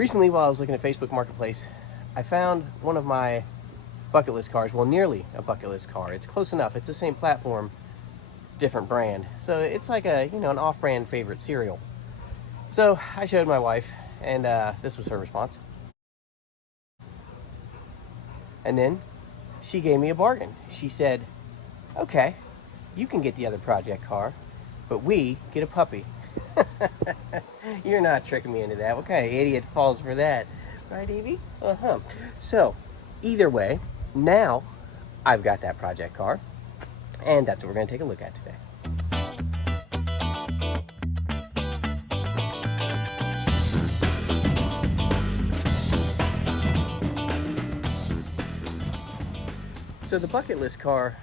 Recently, while I was looking at Facebook Marketplace, I found one of my bucket list cars. Well, nearly a bucket list car. It's close enough. It's the same platform, different brand. So it's like a, an off-brand favorite cereal. So I showed my wife, and this was her response. And then she gave me a bargain. She said, okay, you can get the other project car, but we get a puppy. You're not tricking me into that. What kind of idiot falls for that? Right, Evie? Uh-huh. So, either way, now I've got that project car, and that's what we're going to take a look at today. So the bucket list car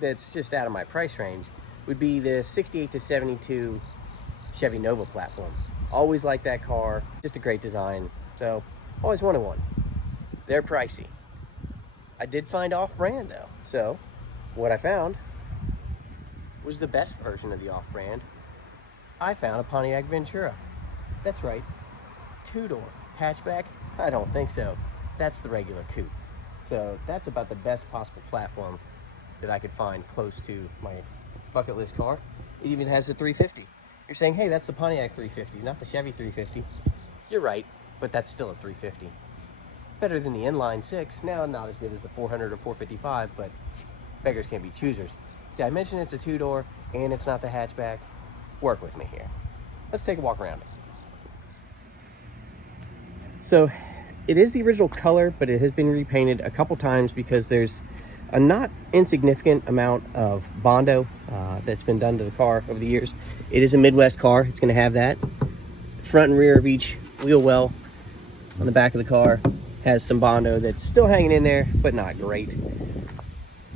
that's just out of my price range would be the 68 to 72 Chevy Nova platform. Always liked that car, just a great design. So always wanted one. They're pricey. I did find off-brand though. So what I found was the best version of the off-brand. I found a Pontiac Ventura. That's right, two-door hatchback. I don't think so. That's the regular coupe. So that's about the best possible platform that I could find close to my bucket list car. It even has the 350. You're saying, hey, that's the Pontiac 350, not the Chevy 350. You're right, but that's still a 350. Better than the inline six. Now, not as good as the 400 or 455, but beggars can't be choosers. Did I mention it's a two-door and it's not the hatchback? Work with me here. Let's take a walk around. So, it is the original color, but it has been repainted a couple times because there's a not insignificant amount of Bondo that's been done to the car over the years. It is a Midwest car. It's going to have that. Front and rear of each wheel well on the back of the car has some Bondo that's still hanging in there, but not great.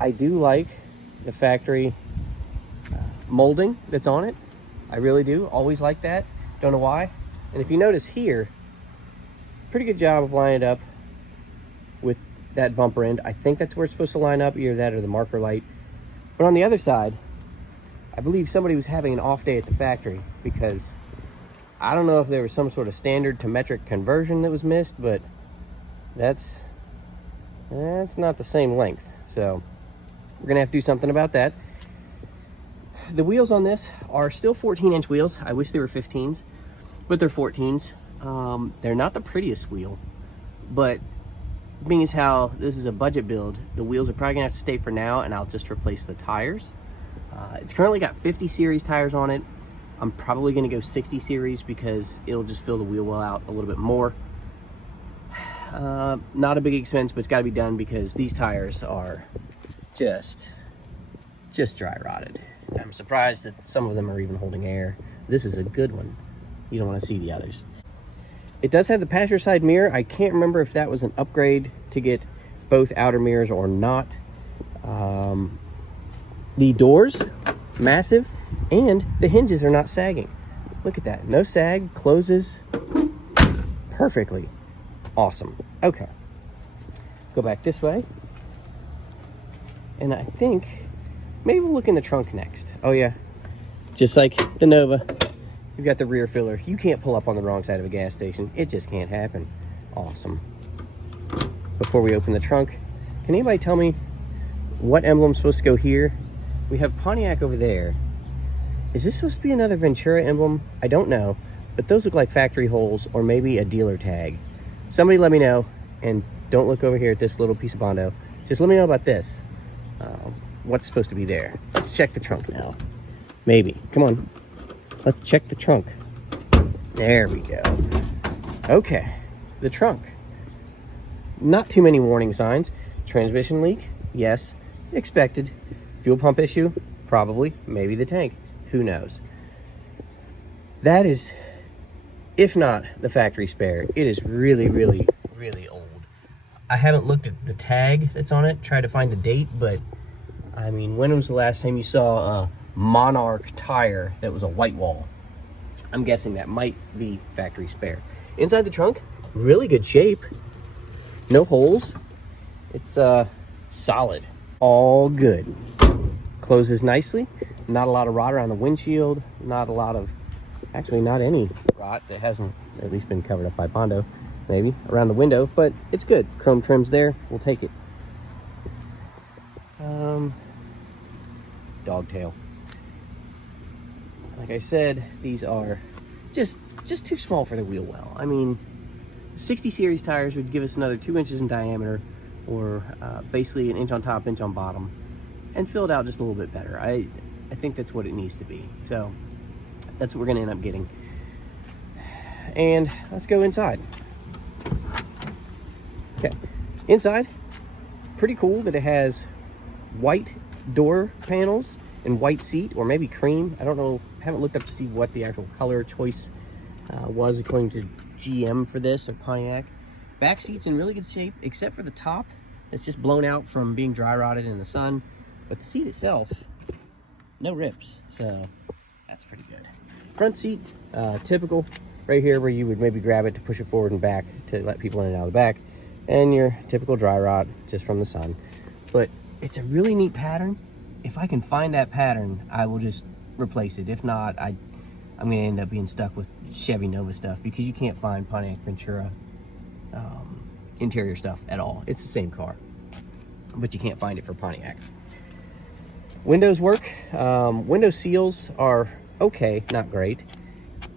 I do like the factory molding that's on it. I really do. Always like that. Don't know why. And if you notice here, pretty good job of lining it up with that bumper end. I think that's where it's supposed to line up, either that or the marker light. But on the other side, I believe somebody was having an off day at the factory because I don't know if there was some sort of standard to metric conversion that was missed, but that's not the same length. So we're gonna have to do something about that. The wheels on this are still 14-inch wheels. I wish they were 15s, but they're 14s. They're not the prettiest wheel, but being as how this is a budget build, the wheels are probably gonna have to stay for now, and I'll just replace the tires. It's currently got 50 series tires on it. I'm probably gonna go 60 series because it'll just fill the wheel well out a little bit more. Not a big expense, but it's gotta be done because these tires are just dry rotted. I'm surprised that some of them are even holding air. This is a good one. You don't wanna see the others. It does have the passenger side mirror. I can't remember if that was an upgrade to get both outer mirrors or not. The doors, massive, and the hinges are not sagging. Look at that, no sag, closes perfectly. Awesome. Okay, go back this way. And I think maybe we'll look in the trunk next. Oh yeah, just like the Nova. You've got the rear filler. You can't pull up on the wrong side of a gas station. It just can't happen. Awesome. Before we open the trunk, can anybody tell me what emblem's supposed to go here? We have Pontiac over there. Is this supposed to be another Ventura emblem? I don't know, but those look like factory holes or maybe a dealer tag. Somebody let me know, and don't look over here at this little piece of Bondo. Just let me know about this. What's supposed to be there? Let's check the trunk now. Maybe. Come on. Let's check the trunk. There we go. Okay, the trunk. Not too many warning signs. Transmission leak? Yes. Expected. Fuel pump issue? Probably. Maybe the tank. Who knows? That is, if not the factory spare, it is really, really, really old. I haven't looked at the tag that's on it, tried to find the date, but I mean, when was the last time you saw a Monarch tire that was a white wall? I'm guessing that might be factory spare. Inside the trunk, really good shape. No holes. It's solid. All good. Closes nicely. Not a lot of rot around the windshield. Not a lot of, actually not any rot that at least been covered up by Bondo, maybe, around the window, but it's good. Chrome trim's there, we'll take it. Dogtail. Like I said, these are just too small for the wheel well. I mean, 60 series tires would give us another 2 inches in diameter, or basically an inch on top, inch on bottom, and fill it out just a little bit better. I think that's what it needs to be. So that's what we're gonna end up getting. And let's go inside. Okay, inside, pretty cool that it has white door panels and white seat, or maybe cream. I don't know, haven't looked up to see what the actual color choice was according to GM for this, or Pontiac. Back seat's in really good shape, except for the top. It's just blown out from being dry rotted in the sun. But the seat itself, no rips, so that's pretty good. Front seat, typical, right here where you would maybe grab it to push it forward and back to let people in and out of the back. And your typical dry rot just from the sun. But it's a really neat pattern. If I can find that pattern, I will just replace it. If not, I'm gonna end up being stuck with Chevy Nova stuff, because you can't find Pontiac Ventura interior stuff at all. It's the same car, but you can't find it for Pontiac. Windows work. Window seals are okay, not great.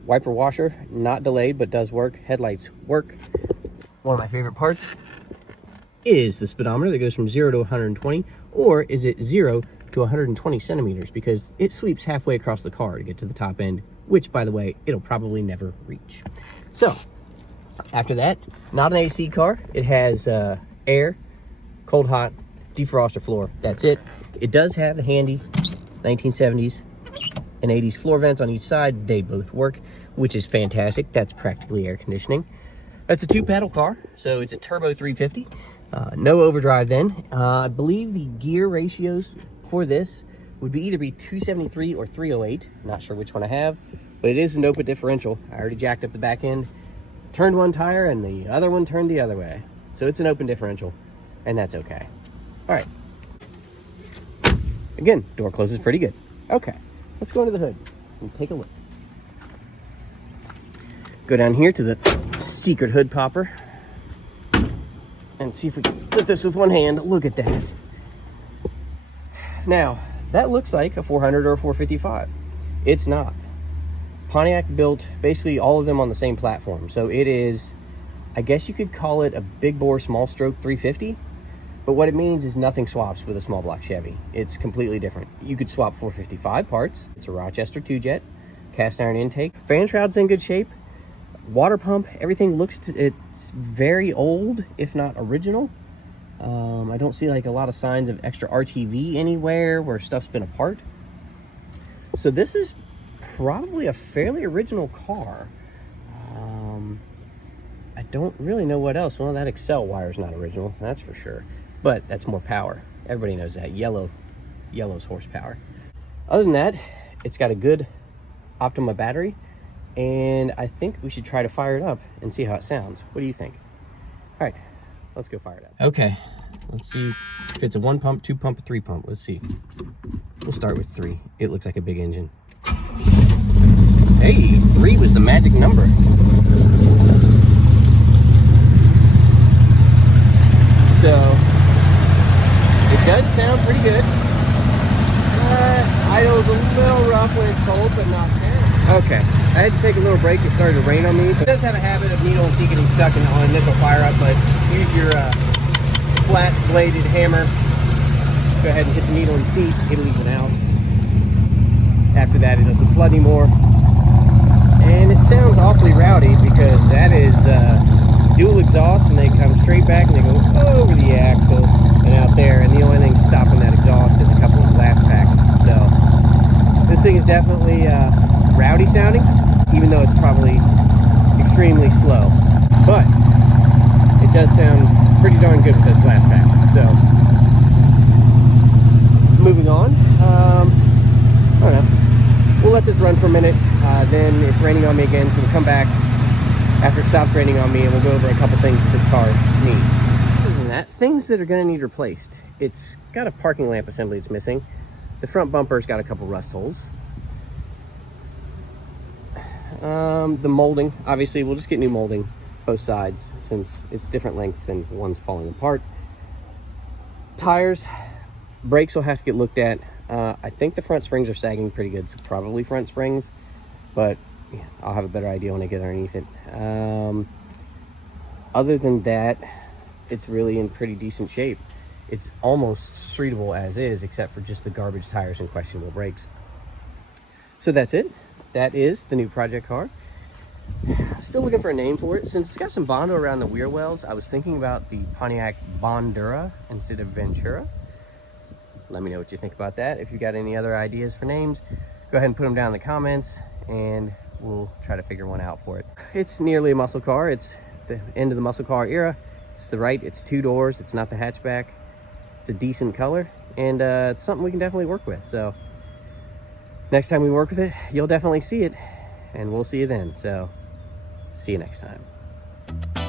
Wiper washer, not delayed, but does work. Headlights work. One of my favorite parts is the speedometer that goes from 0 to 120, or is it 0 to 120 centimeters, because it sweeps halfway across the car to get to the top end, which, by the way, it'll probably never reach. So after that, not an AC car. It has air, cold, hot, defroster floor. That's it. It does have the handy 1970s and 80s floor vents on each side. They both work, which is fantastic. That's practically air conditioning. That's a 2-pedal car, so it's a turbo 350. No overdrive then. I believe the gear ratios for this would be either 273 or 308. Not sure which one I have, but it is an open differential. I already jacked up the back end, turned one tire, and the other one turned the other way. So it's an open differential, and that's okay. All right. Again, door closes pretty good. Okay, let's go into the hood and take a look. Go down here to the secret hood popper and see if we can lift this with one hand. Look at that. Now, that looks like a 400 or a 455. It's not. Pontiac built basically all of them on the same platform. So it is, I guess you could call it a big bore small stroke 350. But what it means is nothing swaps with a small block Chevy. It's completely different. You could swap 455 parts. It's a Rochester 2-jet, cast iron intake. Fan shroud's in good shape. Water pump, everything looks, it's very old, if not original. I don't see like a lot of signs of extra RTV anywhere where stuff's been apart. So this is probably a fairly original car. I don't really know what else. Well, that Excel wire's not original, that's for sure. But that's more power. Everybody knows that. Yellow's horsepower. Other than that, it's got a good Optima battery, and I think we should try to fire it up and see how it sounds. What do you think? All right, let's go fire it up. Okay, let's see if it's a 1 pump, 2 pump, 3 pump. Let's see. We'll start with 3. It looks like a big engine. Hey, 3 was the magic number. So it does sound pretty good. Idle's a little rough when it's cold, but not terrible. Okay, I had to take a little break. It started to rain on me. It does have a habit of needle and key getting stuck on initial fire up, but use your flat bladed hammer. Go ahead and hit the needle and seat. It'll even out. After that, it doesn't flood anymore. And it sounds awfully rowdy because that is dual exhaust, and they come straight back and they go over the axle and out there, and the only thing stopping that exhaust is a couple of glass packs. So this thing is definitely rowdy sounding, even though it's probably extremely slow, but it does sound pretty darn good with those glass packs. So moving on, I don't know, we'll let this run for a minute, then it's raining on me again, so we'll come back after it stops raining on me, and we'll go over a couple things that this car needs. Other than that, things that are going to need replaced. It's got a parking lamp assembly it's missing. The front bumper's got a couple rust holes. The molding, obviously we'll just get new molding both sides since it's different lengths and one's falling apart. Tires, brakes will have to get looked at. I think the front springs are sagging pretty good, so probably front springs, but yeah, I'll have a better idea when I get underneath it. Other than that, it's really in pretty decent shape. It's almost streetable as is, except for just the garbage tires and questionable brakes. So that's it. That is the new project car. Still looking for a name for it. Since it's got some Bondo around the wheel wells, I was thinking about the Pontiac Bondura instead of Ventura. Let me know what you think about that. If you got any other ideas for names, go ahead and put them down in the comments and we'll try to figure one out for it. It's nearly a muscle car. It's the end of the muscle car era. It's it's 2 doors. It's not the hatchback. It's a decent color, and it's something we can definitely work with. So next time we work with it, you'll definitely see it, and we'll see you then. So see you next time.